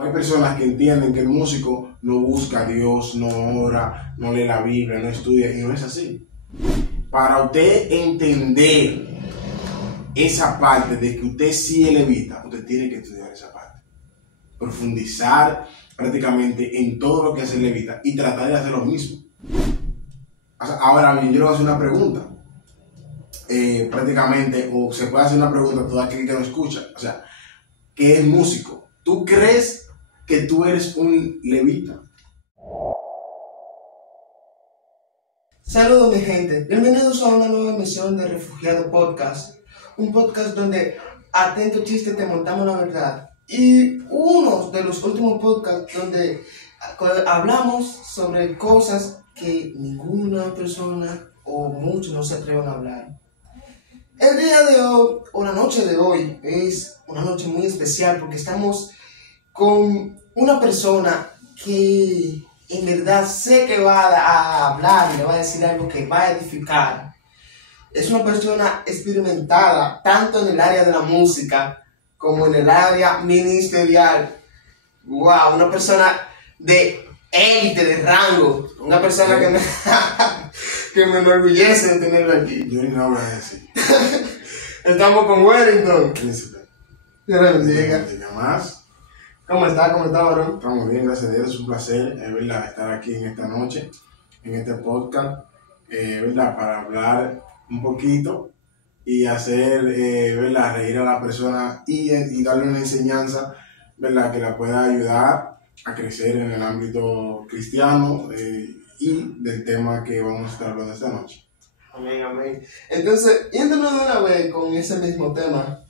Hay personas que entienden que el músico no busca a Dios, no ora, no lee la Biblia, no estudia, y no es así. Para usted entender esa parte de que usted sí es levita, usted tiene que estudiar esa parte. Profundizar prácticamente en todo lo que hace el levita y tratar de hacer lo mismo. Ahora bien, yo le voy a hacer una pregunta. Prácticamente, o se puede hacer una pregunta a todo aquel que nos escucha. O sea, ¿qué es músico? ¿Tú crees que tú eres un levita? Saludos mi gente, bienvenidos a una nueva emisión de Refugiado Podcast, un podcast donde atento chiste te montamos la verdad, y uno de los últimos podcasts donde hablamos sobre cosas que ninguna persona o muchos no se atreven a hablar. El día de hoy, o la noche de hoy, es una noche muy especial porque estamos con una persona que en verdad sé que va a hablar y le va a decir algo que va a edificar. Es una persona experimentada tanto en el área de la música como en el área ministerial. Wow, una persona de élite, de rango, una persona que me enorgullece de tenerlo aquí. Yo ni nada voy a decir. Estamos con Wellington. Príncipe. Dios le bendiga. Diga más. ¿Cómo está, varón? Estamos bien, gracias a Dios. Es un placer, ¿verdad?, estar aquí en esta noche, en este podcast, ¿verdad?, para hablar un poquito y hacer, ¿verdad?, reír a la persona y darle una enseñanza, ¿verdad?, que la pueda ayudar a crecer en el ámbito cristiano y del tema que vamos a estar hablando esta noche. Amén, amén. Entonces, yéndonos de una vez con ese mismo tema,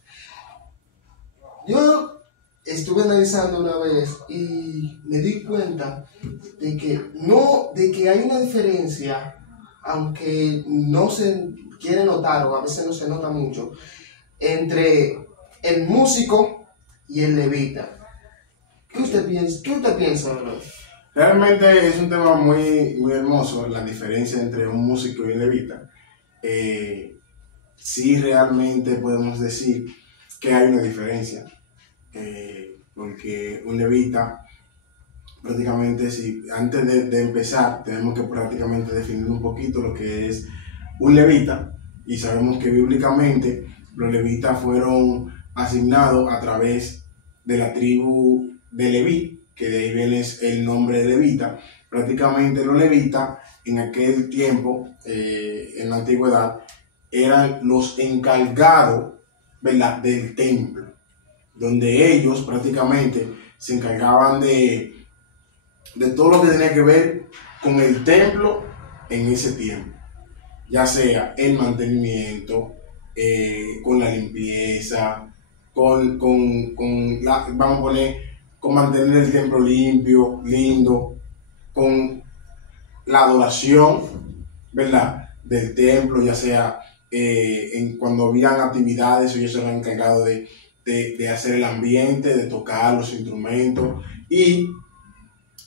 yo estuve analizando una vez y me di cuenta de que hay una diferencia, aunque no se quiere notar o a veces no se nota mucho, entre el músico y el levita. ¿Qué usted piensa, bro? Realmente es un tema muy, muy hermoso, la diferencia entre un músico y un levita. Sí, realmente podemos decir que hay una diferencia. Porque un levita, prácticamente, si antes de empezar, tenemos que prácticamente definir un poquito lo que es un levita, y sabemos que bíblicamente los levitas fueron asignados a través de la tribu de Leví, que de ahí viene el nombre de levita. Prácticamente los levitas en aquel tiempo, en la antigüedad, eran los encargados, ¿verdad?, del templo, donde ellos prácticamente se encargaban de todo lo que tenía que ver con el templo en ese tiempo, ya sea el mantenimiento, con la limpieza, vamos a poner, con mantener el templo limpio, lindo, con la adoración, ¿verdad?, del templo, ya sea cuando habían actividades, ellos se eran encargados de hacer el ambiente, de tocar los instrumentos. Y,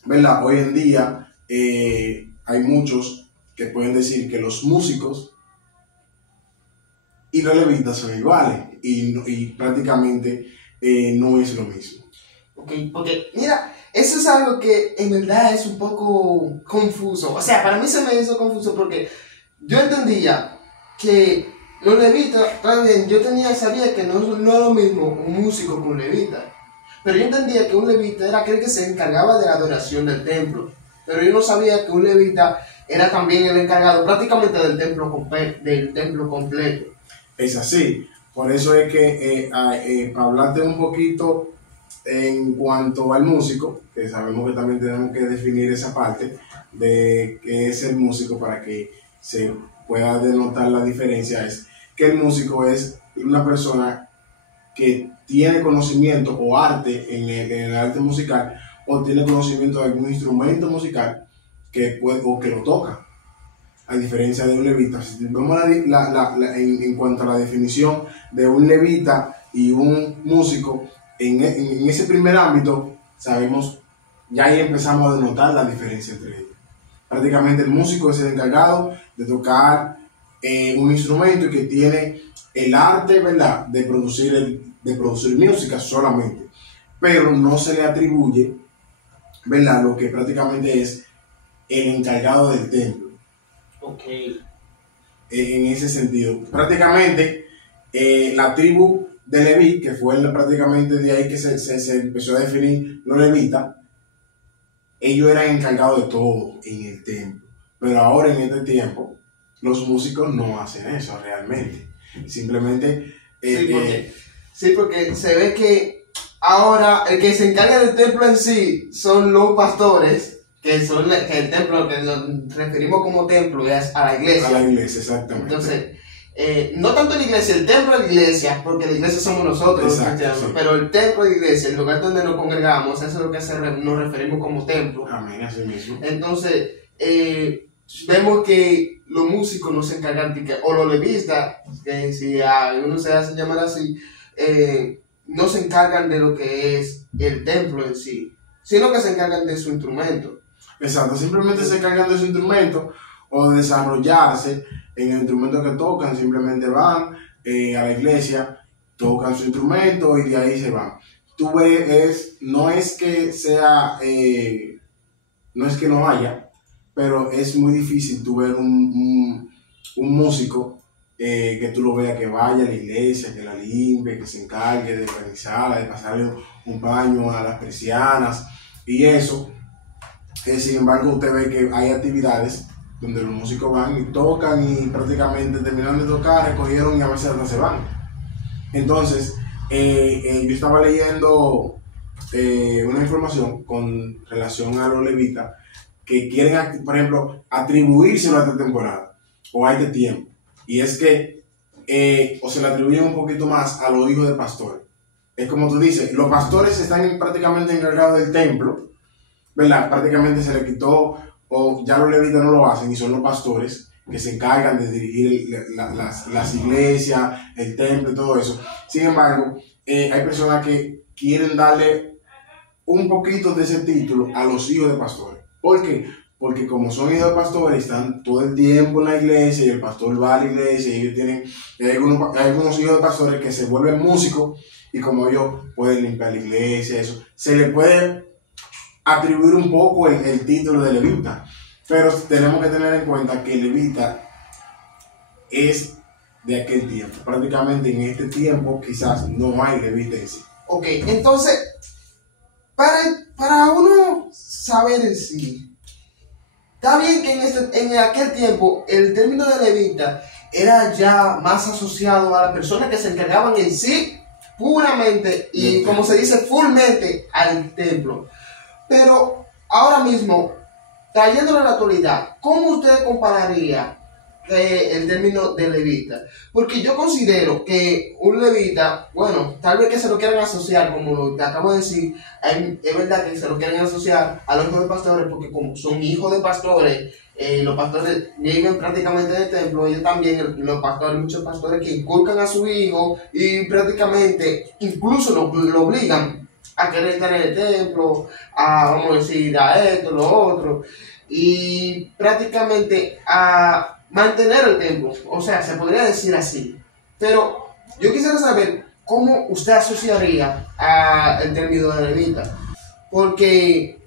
¿verdad?, hoy en día hay muchos que pueden decir que los músicos y los levitas son iguales y prácticamente no es lo mismo. Okay, porque mira, eso es algo que en verdad es un poco confuso. O sea, para mí se me hizo confuso porque yo entendía que los levitas, también yo sabía que no es lo mismo un músico que un levita. Pero yo entendía que un levita era aquel que se encargaba de la adoración del templo. Pero yo no sabía que un levita era también el encargado prácticamente del templo completo. Es así. Por eso es que para hablarte un poquito en cuanto al músico, que sabemos que también tenemos que definir esa parte de qué es el músico para que se pueda denotar la diferencia, es que el músico es una persona que tiene conocimiento o arte en el arte musical, o tiene conocimiento de algún instrumento musical o que lo toca, a diferencia de un levita. Si vemos en cuanto a la definición de un levita y un músico, en ese primer ámbito, sabemos, ya ahí empezamos a denotar la diferencia entre ellos. Prácticamente el músico es el encargado de tocar un instrumento y que tiene el arte, ¿verdad?, de producir música solamente. pero no se le atribuye, ¿verdad?, lo que prácticamente es el encargado del templo. Ok. En ese sentido. Prácticamente la tribu de Leví, que fue prácticamente de ahí que se empezó a definir los levitas, ellos eran encargados de todo en el templo. Pero ahora en este tiempo, los músicos no hacen eso realmente. Simplemente... sí, porque se ve que ahora el que se encarga del templo en sí son los pastores, que el templo, que nos referimos como templo, es a la iglesia. A la iglesia, exactamente. Entonces, no tanto la iglesia, el templo es la iglesia, porque la iglesia somos nosotros, exacto, sí. pero el templo es la iglesia, el lugar donde nos congregamos, eso es lo que nos referimos como templo. Amén, así mismo. Entonces, vemos que los músicos no se encargan, o los levistas, que si uno se hace llamar así, no se encargan de lo que es el templo en sí, sino que se encargan de su instrumento. Exacto, simplemente se encargan de su instrumento o de desarrollarse en el instrumento que tocan, simplemente van a la iglesia, tocan su instrumento y de ahí se van. Tú ves, no es que no haya, pero es muy difícil tú ver un músico que tú lo veas que vaya a la iglesia, que la limpie, que se encargue de organizarla, de pasarle un baño a las persianas y eso. Sin embargo, usted ve que hay actividades donde los músicos van y tocan y prácticamente terminan de tocar, recogieron y a veces hasta se van. Entonces, yo estaba leyendo una información con relación a los levitas que quieren, por ejemplo, atribuírselo a esta temporada o a este tiempo. Y es que, o se le atribuyen un poquito más a los hijos de pastores. Es como tú dices, los pastores están prácticamente encargados del templo, ¿verdad? Prácticamente se le quitó, o ya los levitas no lo hacen y son los pastores que se encargan de dirigir las iglesias, el templo y todo eso. Sin embargo, hay personas que quieren darle un poquito de ese título a los hijos de pastores. ¿Por qué? Porque como son hijos de pastores, están todo el tiempo en la iglesia y el pastor va a la iglesia y ellos tienen, hay algunos hijos de pastores que se vuelven músicos y como ellos pueden limpiar la iglesia, eso, se le puede atribuir un poco el título de levita, pero tenemos que tener en cuenta que levita es de aquel tiempo. Prácticamente en este tiempo quizás no hay levita en sí. Ok, entonces, para uno saber en sí, está bien que en aquel tiempo el término de levita era ya más asociado a las personas que se encargaban en sí puramente y como se dice, fullmente al templo. Pero ahora mismo, trayéndolo a la actualidad, ¿cómo usted compararía el término de levita? Porque yo considero que un levita, bueno, tal vez que se lo quieran asociar, como lo que acabo de decir, es verdad que se lo quieren asociar a los hijos de pastores, porque como son hijos de pastores, los pastores viven prácticamente en el templo, ellos también, los pastores, muchos pastores que inculcan a su hijo y prácticamente incluso lo obligan a querer estar en el templo, vamos a decir, a esto, lo otro, y prácticamente a mantener el templo, o sea, se podría decir así. Pero yo quisiera saber cómo usted asociaría el término de levita, porque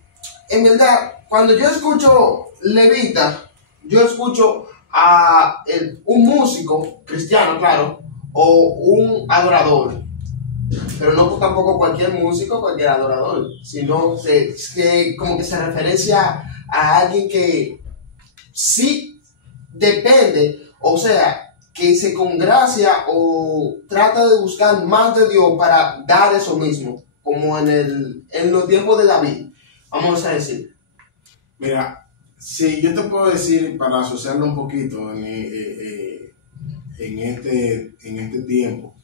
en verdad, cuando yo escucho levita, yo escucho a un músico cristiano, claro, o un adorador. Pero no tampoco cualquier músico, cualquier adorador, sino que como que se referencia a alguien que sí depende, o sea, que se congracia o trata de buscar más de Dios para dar eso mismo, como en los tiempos de David, vamos a decir. Mira, si yo te puedo decir, para asociarlo un poquito en este tiempo,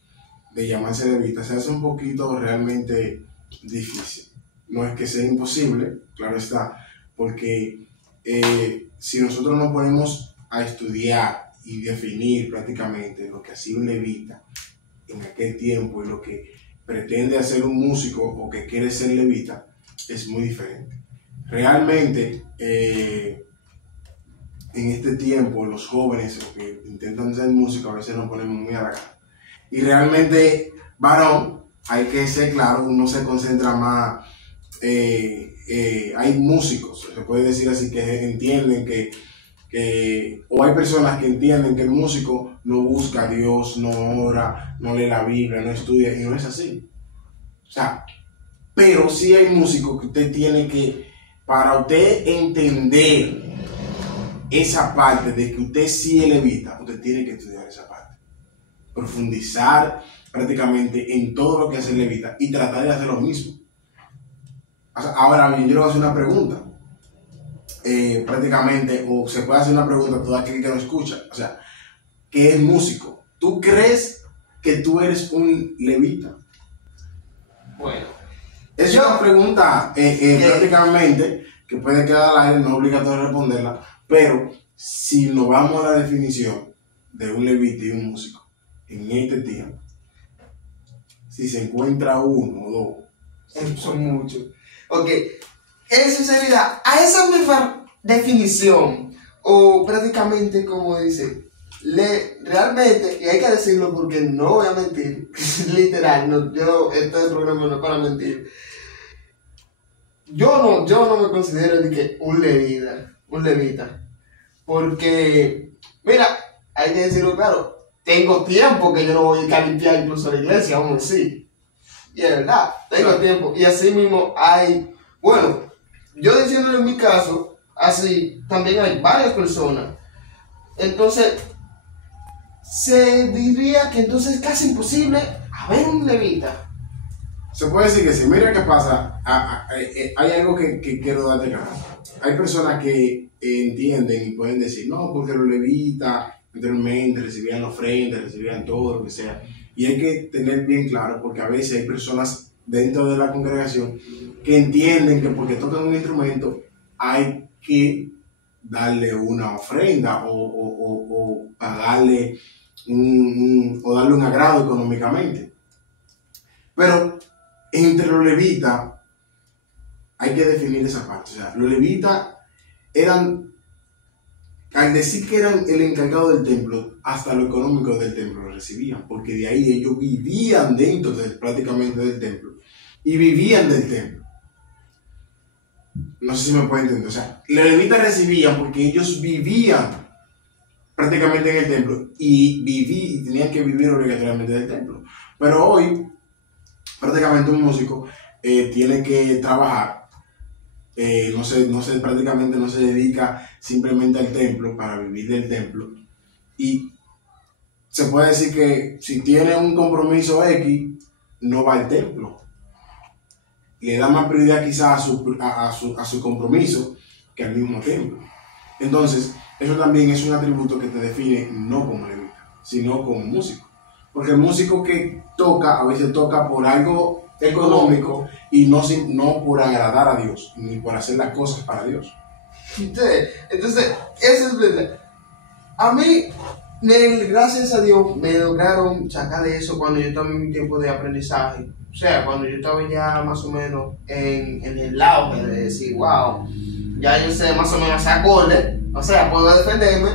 de llamarse levita, se hace un poquito realmente difícil. No es que sea imposible, claro está, porque si nosotros nos ponemos a estudiar y definir prácticamente lo que hacía un levita en aquel tiempo y lo que pretende hacer un músico o que quiere ser levita, es muy diferente. Realmente, en este tiempo, los jóvenes que intentan ser músicos a veces nos ponemos muy a la cara. Y realmente, varón hay que ser claro, uno se concentra más. Hay músicos, se puede decir así, que entienden o hay personas que entienden que el músico no busca a Dios, no ora, no lee la Biblia, no estudia, y no es así. O sea, pero sí hay músicos que usted tiene que, para usted entender esa parte de que usted sí es levita, usted tiene que estudiar esa parte, profundizar prácticamente en todo lo que hace el levita y tratar de hacer lo mismo. Ahora bien, yo le voy a hacer una pregunta, prácticamente, o se puede hacer una pregunta a todo aquel que lo escucha, o sea, ¿qué es músico? ¿Tú crees que tú eres un levita? Bueno, es una pregunta prácticamente que puede quedar al aire, no es obligatorio responderla, pero si nos vamos a la definición de un levita y un músico en este tiempo, si se encuentra uno o dos, son muchos. Ok, en sinceridad, a esa misma definición, o prácticamente como dice, realmente, y hay que decirlo porque no voy a mentir, literal, este programa no es para mentir, yo no me considero de que un levita, porque, mira, hay que decirlo claro, tengo tiempo que yo no voy a limpiar incluso la iglesia, vamos a decir. Y es verdad, tengo tiempo. Y así mismo hay, bueno, yo diciéndolo en mi caso, así también hay varias personas. Entonces, se diría que entonces es casi imposible haber un levita. Se puede decir que sí. Mira qué pasa. Hay algo que quiero darte claro. Hay personas que entienden y pueden decir, no, porque los levitas anteriormente recibían ofrendas, recibían todo lo que sea. Y hay que tener bien claro, porque a veces hay personas dentro de la congregación que entienden que porque tocan un instrumento hay que darle una ofrenda o pagarle o darle un agrado económicamente. Pero entre los levitas hay que definir esa parte. O sea, los levitas eran, al decir que eran el encargado del templo, hasta lo económico del templo lo recibían, porque de ahí ellos vivían dentro prácticamente del templo y vivían del templo. No sé si me pueden entender. O sea, los levitas recibían porque ellos vivían prácticamente en el templo y tenían que vivir obligatoriamente del templo. Pero hoy, prácticamente un músico tiene que trabajar. Prácticamente no se dedica simplemente al templo para vivir del templo. Y se puede decir que si tiene un compromiso X, no va al templo. Le da más prioridad quizás a su compromiso que al mismo templo. Entonces, eso también es un atributo que te define no como levita, sino como músico. Porque el músico que toca, a veces toca por algo económico y no por agradar a Dios, ni por hacer las cosas para Dios. Entonces, eso es verdad. A mí, gracias a Dios, me lograron sacar de eso cuando yo estaba en mi tiempo de aprendizaje. O sea, cuando yo estaba ya más o menos en el lado de decir, wow, ya yo sé más o menos hacer acordes, o sea, puedo defenderme,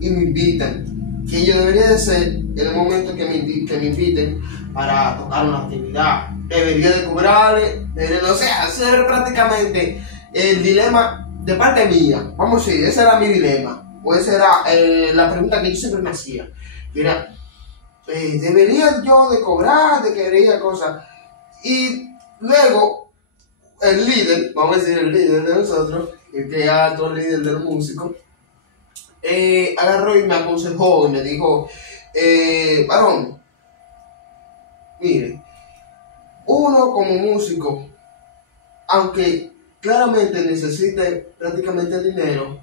y me invitan. Que yo debería de ser, en el momento que me inviten para tocar una actividad, debería de cobrarle, o sea, hacer prácticamente el dilema de parte mía. Vamos a decir, ese era mi dilema. O esa era la pregunta que yo siempre me hacía. Mira, ¿debería yo de cobrar? ¿De querer cosas? Y luego, el líder, vamos a decir el líder de nosotros, el que es alto líder del músico, agarró y me aconsejó y me dijo, varón, mire, uno como músico, aunque claramente necesite prácticamente dinero,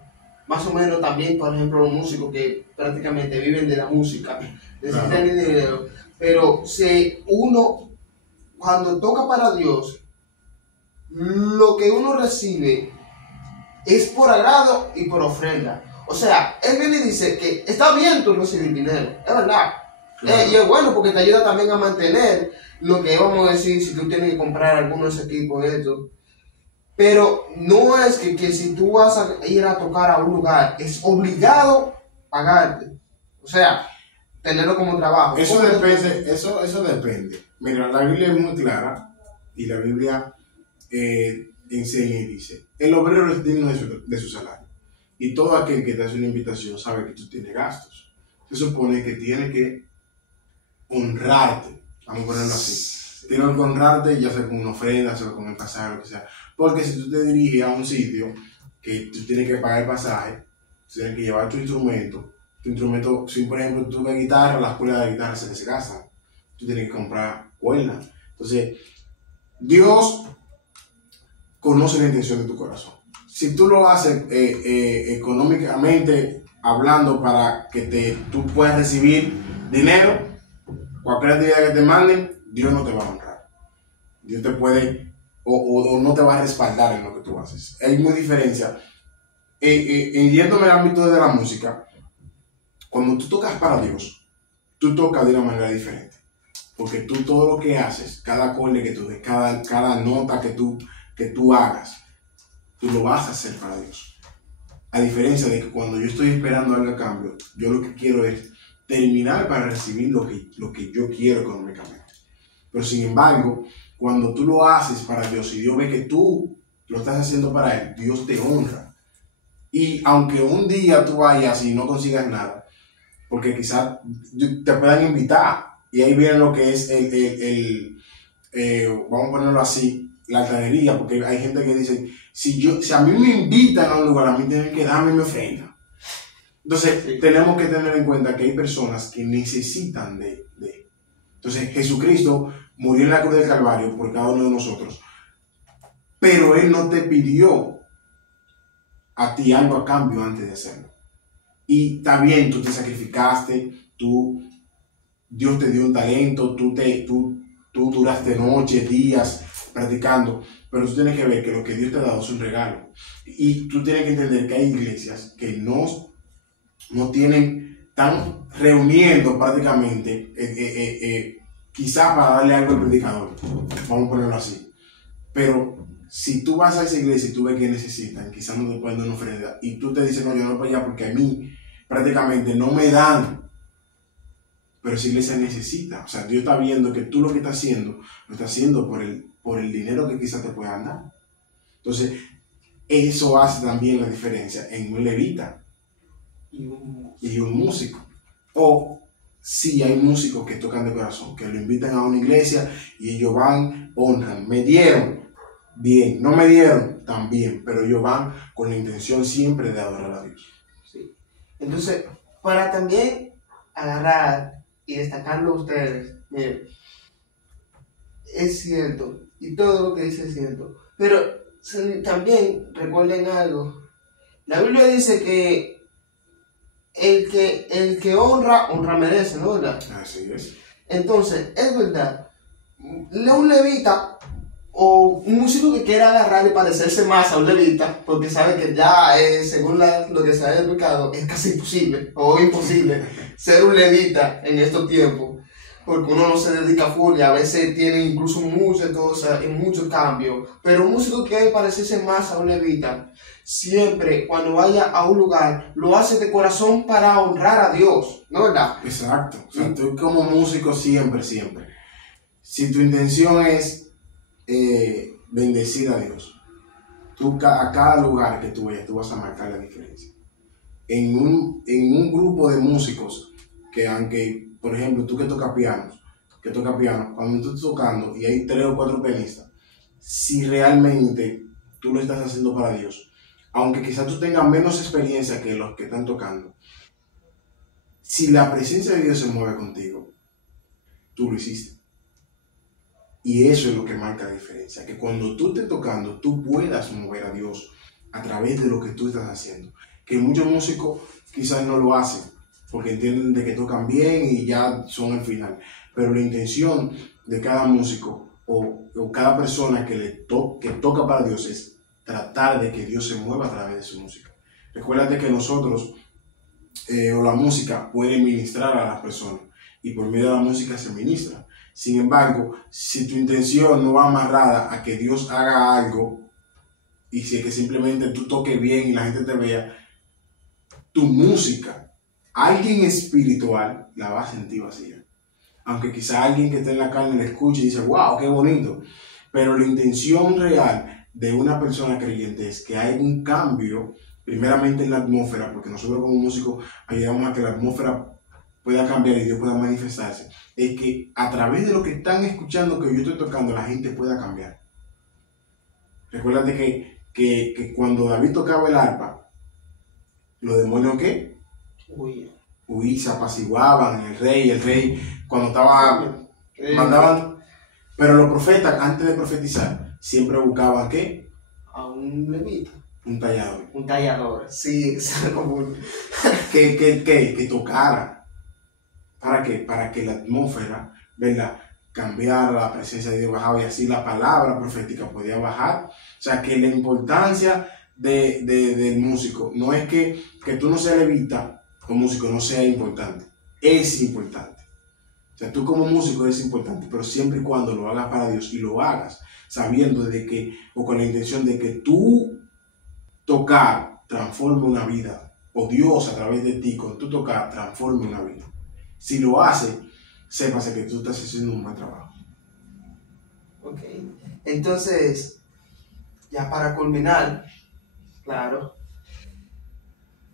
más o menos también, por ejemplo, los músicos que prácticamente viven de la música, necesitan dinero, pero si uno, cuando toca para Dios, lo que uno recibe es por agrado y por ofrenda. O sea, él viene y dice que está bien tú recibir dinero, es verdad. Claro. Y es bueno porque te ayuda también a mantener lo que vamos a decir si tú tienes que comprar algunos equipos de esto. Pero no es que si tú vas a ir a tocar a un lugar, es obligado pagarte. O sea, tenerlo como trabajo. Eso depende. Mira, la Biblia es muy clara y la Biblia enseña y dice, el obrero es digno de su salario. Y todo aquel que te hace una invitación sabe que tú tienes gastos. Se supone que tiene que honrarte, vamos a ponerlo así. Tiene que honrarte, ya sea con una ofrenda, sea con el pasaje, lo que sea. Porque si tú te diriges a un sitio que tú tienes que pagar el pasaje, tú tienes que llevar tu instrumento, si por ejemplo tú tocas guitarra, las cuerdas de guitarra se gastan. Tú tienes que comprar cuerdas. Entonces, Dios conoce la intención de tu corazón. Si tú lo haces económicamente hablando para que tú puedas recibir dinero, cualquier actividad que te manden, Dios no te va a honrar. Dios te puede o no te va a respaldar en lo que tú haces. Hay muy diferencia. Yéndome al ámbito de la música, cuando tú tocas para Dios, tú tocas de una manera diferente. Porque tú todo lo que haces, cada acorde que tú des, cada nota que tú hagas, tú lo vas a hacer para Dios. A diferencia de que cuando yo estoy esperando algo a cambio, yo lo que quiero es terminar para recibir lo que yo quiero económicamente. Pero sin embargo, cuando tú lo haces para Dios y Dios ve que tú lo estás haciendo para Él, Dios te honra. Y aunque un día tú vayas y no consigas nada, porque quizás te puedan invitar, y ahí viene lo que es vamos a ponerlo así, la altanería, porque hay gente que dice, si a mí me invitan a un lugar, a mí tienen que darme mi ofrenda. Entonces, sí, tenemos que tener en cuenta que hay personas que necesitan de. Entonces, Jesucristo murió en la cruz del Calvario por cada uno de nosotros, pero Él no te pidió a ti algo a cambio antes de hacerlo. Y también tú te sacrificaste, Dios te dio un talento, tú duraste noches, días practicando, pero tú tienes que ver que lo que Dios te ha dado es un regalo. Y tú tienes que entender que hay iglesias que no están reuniendo prácticamente, quizás para darle algo al predicador, vamos a ponerlo así. Pero si tú vas a esa iglesia y tú ves que necesitan, quizás no te pueden dar una ofrenda, y tú te dices, no, yo no voy allá porque a mí prácticamente no me dan. Pero esa iglesia necesita, o sea, Dios está viendo que tú lo que estás haciendo, lo estás haciendo por el dinero que quizás te puedan dar. Entonces, eso hace también la diferencia en un levita y un músico. O si hay músicos que tocan de corazón, que lo invitan a una iglesia y ellos van, honran, me dieron, bien, no me dieron, también, pero ellos van con la intención siempre de adorar a Dios. Sí. Entonces, para también agarrar y destacarlo a ustedes, miren, es cierto, y todo lo que dice es cierto, pero también recuerden algo. La Biblia dice que el que honra merece, ¿no? ¿Verdad? Así es. Entonces, es verdad, un levita o un músico que quiera agarrar y parecerse más a un levita, porque sabe que ya, según lo que se ha explicado, es casi imposible o imposible ser un levita en estos tiempos, porque uno no se dedica a full y a veces tiene incluso muchas cosas y muchos cambios. Pero un músico que quiere parecerse más a un levita, siempre cuando vaya a un lugar, lo hace de corazón para honrar a Dios, ¿no verdad? Exacto. O sea, tú como músico siempre, si tu intención es bendecir a Dios, a cada lugar que tú vayas, tú vas a marcar la diferencia. En un grupo de músicos que aunque, por ejemplo, tú que tocas piano, cuando tú estás tocando y hay 3 o 4 pianistas, si realmente tú lo estás haciendo para Dios, aunque quizás tú tengas menos experiencia que los que están tocando, si la presencia de Dios se mueve contigo, tú lo hiciste. Y eso es lo que marca la diferencia, que cuando tú estés tocando, tú puedas mover a Dios a través de lo que tú estás haciendo. Que muchos músicos quizás no lo hacen, porque entienden de que tocan bien y ya son el final. Pero la intención de cada músico o cada persona que toca para Dios es tratar de que Dios se mueva a través de su música. Recuérdate que nosotros, o la música, puede ministrar a las personas, y por medio de la música se ministra. Sin embargo, si tu intención no va amarrada a que Dios haga algo, y si es que simplemente tú toques bien y la gente te vea, tu música, alguien espiritual la va a sentir vacía. aunque quizá alguien que está en la carne le escuche y dice, wow, qué bonito, pero la intención real de una persona creyente es que hay un cambio, primeramente en la atmósfera, porque nosotros como músicos ayudamos a que la atmósfera pueda cambiar y Dios pueda manifestarse, es que a través de lo que están escuchando que yo estoy tocando, la gente pueda cambiar. Recuérdate que cuando David tocaba el arpa, los demonios ¿qué? Huí, se apaciguaban, el rey, cuando estaba, mandaban, pero los profetas, antes de profetizar, siempre buscaban ¿qué? A un levita. Un tallador. Un tallador, sí, exacto. que tocara. ¿Para qué? Para que la atmósfera, ¿verdad?, cambiara, la presencia de Dios bajaba y así la palabra profética podía bajar. O sea, que la importancia del músico no es que tú no seas levita o músico no sea importante, es importante. O sea, tú como músico eres importante, pero siempre y cuando lo hagas para Dios y lo hagas sabiendo de que, o con la intención de que tú tocar transforme una vida, o Dios a través de ti, con tu tocar, transforme una vida. Si lo hace, sépase que tú estás haciendo un buen trabajo. Ok. Entonces, ya para culminar, claro,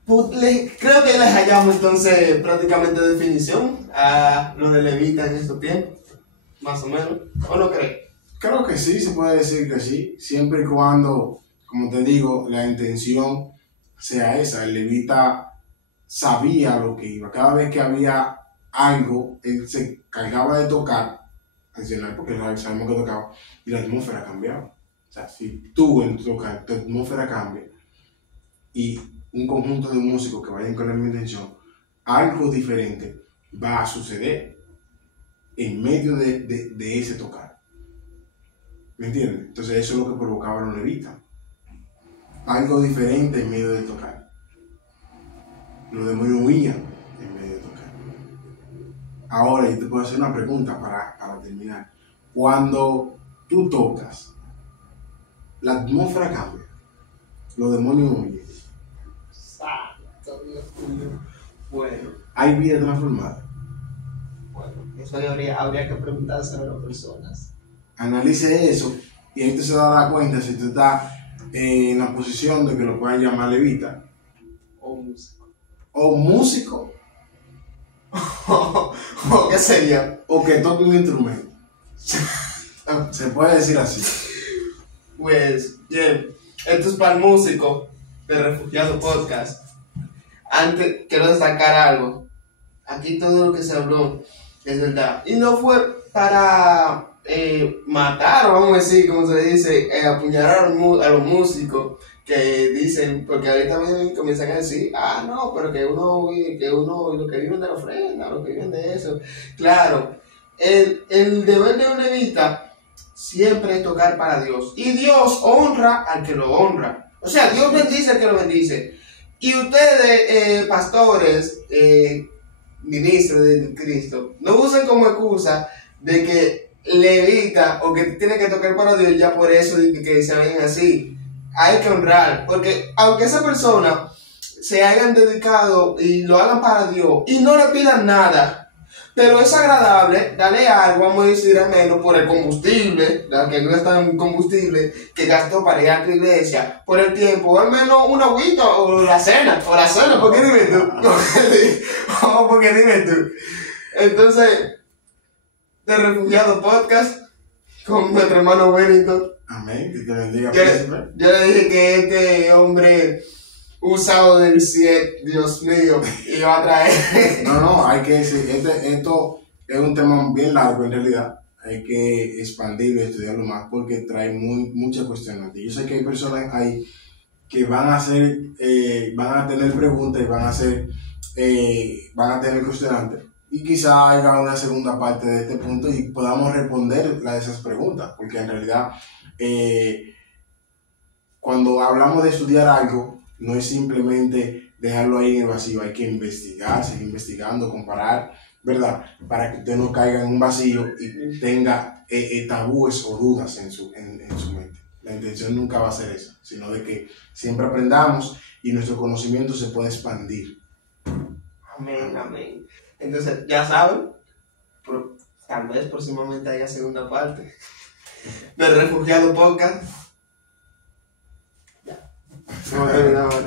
creo que les hallamos entonces prácticamente definición a lo de levita en estos tiempos, más o menos, ¿o no crees? Creo que sí, se puede decir que sí, siempre y cuando, como te digo, la intención sea esa. El levita sabía lo que iba. Cada vez que había algo, él se cargaba de tocar, adicional, porque sabemos que tocaba, y la atmósfera cambiaba. O sea, si tú en tocar, tu atmósfera cambia, y un conjunto de músicos que vayan con la misma intención, algo diferente va a suceder en medio de ese tocar. ¿Me entiendes? Entonces eso es lo que provocaba los levitas. Algo diferente en medio de tocar. Los demonios huían en medio de tocar. Ahora, yo te puedo hacer una pregunta para terminar. Cuando tú tocas, la atmósfera cambia. Los demonios huyen. Bueno. ¿Hay vida transformada? Bueno, eso habría que preguntárselo a las personas. Analice eso y ahí te se va a dar cuenta si tú estás en la posición de que lo puedan llamar levita. O músico. O músico. ¿O qué sería? O que toque un instrumento. Se puede decir así. Pues, bien, esto es para el músico de Refugiado Podcast. Antes quiero destacar algo. Aquí todo lo que se habló es verdad. Y no fue para matar, vamos a decir, como se dice, apuñalar a los músicos que dicen, porque ahorita comienzan a decir, no, pero que uno, lo que viven de la ofrenda, lo que viven de eso. Claro, el deber de un levita siempre es tocar para Dios. Y Dios honra al que lo honra. O sea, Dios bendice al que lo bendice. Y ustedes, pastores, ministros de Cristo, no usen como excusa de que levita o que tiene que tocar para Dios ya por eso de que se ven así. Hay que honrar, porque aunque esa persona se hayan dedicado y lo hagan para Dios y no le pidan nada, pero es agradable darle algo, vamos a decir, al menos por el combustible, que no está en combustible, que gastó para ir a la iglesia, por el tiempo, o al menos una agüita, o la cena, porque dime tú, porque dime tú. Entonces, de Refugiado Podcast, con nuestro hermano Wellington. Amén, que te bendiga. Yo le dije que este hombre usado del 7, Dios mío, y va a traer. No, hay que decir, esto es un tema bien largo en realidad. Hay que expandirlo y estudiarlo más porque trae muchas cuestiones. Yo sé que hay personas ahí que van a tener preguntas y van a tener cuestionantes. Y quizá haya una segunda parte de este punto y podamos responder a esas preguntas, porque en realidad cuando hablamos de estudiar algo, no es simplemente dejarlo ahí en el vacío, hay que investigar, seguir investigando, comparar, ¿verdad? Para que usted no caiga en un vacío y tenga tabúes o dudas en su mente. La intención nunca va a ser esa, sino de que siempre aprendamos y nuestro conocimiento se pueda expandir. Amén, amén. Entonces, ya saben, tal vez próximamente haya segunda parte del Refugiado Podcast. Ya. No,